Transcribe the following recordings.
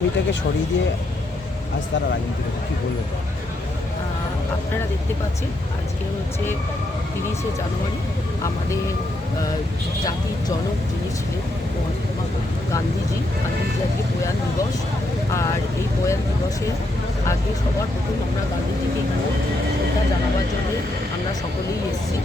ওইটাকে সরিয়ে দিয়ে আজ তারা রাজনীতি করছে কী বলবে? আপনারা দেখতে পাচ্ছেন, আজকে হচ্ছে তিরিশে জানুয়ারি আমাদের জাতির জনক যিনি ছিলেন মহাত্মা গান্ধীজি গান্ধীজি আজকে প্রয়াণ দিবস। আর এই প্রয়াণ দিবসের আগে সবার প্রথম আমরা গান্ধীজিকে এখানে শ্রদ্ধা জানাবার জন্য আমরা সকলেই এসেছি।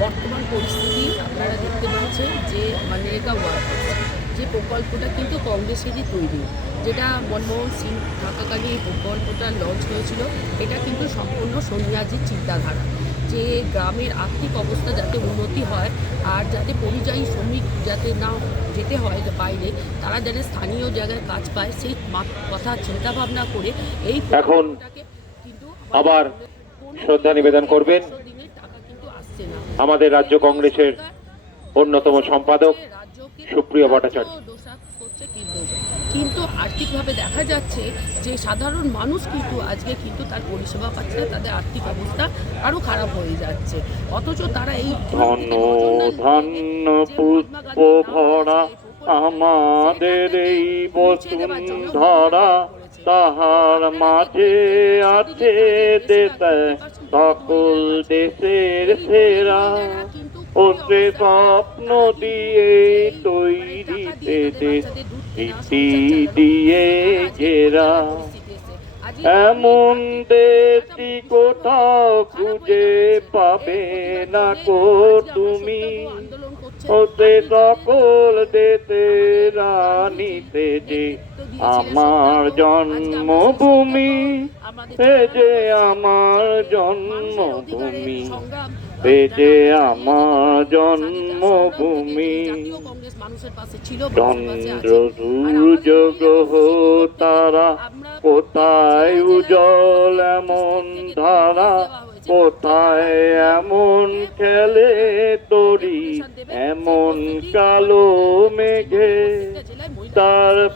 বর্তমান পরিস্থিতি আপনারা দেখতে পাচ্ছেন যে মানরেগা ওয়ার্কার্স যে প্রকল্পটা কিন্তু কংগ্রেসেরই তৈরি যেটা মনমোহন সিং থাকাকালীন এই প্রকল্পটা লঞ্চ হয়েছিল এটা কিন্তু সম্পূর্ণ সন্ন্যাসীর চিন্তাধারা যে গ্রামের আর্থিক অবস্থা যাতে উন্নতি হয় আর যাতে পরিযায়ী শ্রমিক যাতে না যেতে হয় বাইরে তারা যেন স্থানীয় জায়গায় কাজ পায় সেই কথা চিন্তা ভাবনা করে এই এখন আবার শ্রদ্ধা নিবেদন করবেন আমাদের রাজ্য কংগ্রেসের অন্যতম সম্পাদক। সুপ্রিয় ভট্টাচার্য। কিন্তু আর্থিকভাবে দেখা যাচ্ছে যে সাধারণ মানুষ কিন্তু আজকে কিন্তু তার পরিষেবা পাচ্ছে না তাদের আর্থিক অবস্থা আরও খারাপ হয়ে যাচ্ছে। অথচ তারা এই ধন্য ধন্য পুষ্প ভরা আমাদের এই বসুন্ধরা তাহার মাঝে আছে দেশ সকল দেশের সেরা। ও সে স্বপ্ন দিয়ে তৈরিতে দেশ ইতি দিয়ে ঘেরা। এমন দেশটি কোথাও খুঁজে পাবে না কো তুমি। ওতে সকল দেশে রানীতে যে আমার জন্মভূমি এ যে আমার জন্মভূমি। এ আমার জন্মভূমি। চন্দ্র সূর্য গ্রহ তারা কোথায় উজ্জ্বল এমন ধারা, কোথায় এমন খেলে তরি, এমন কালো মেঘে। তার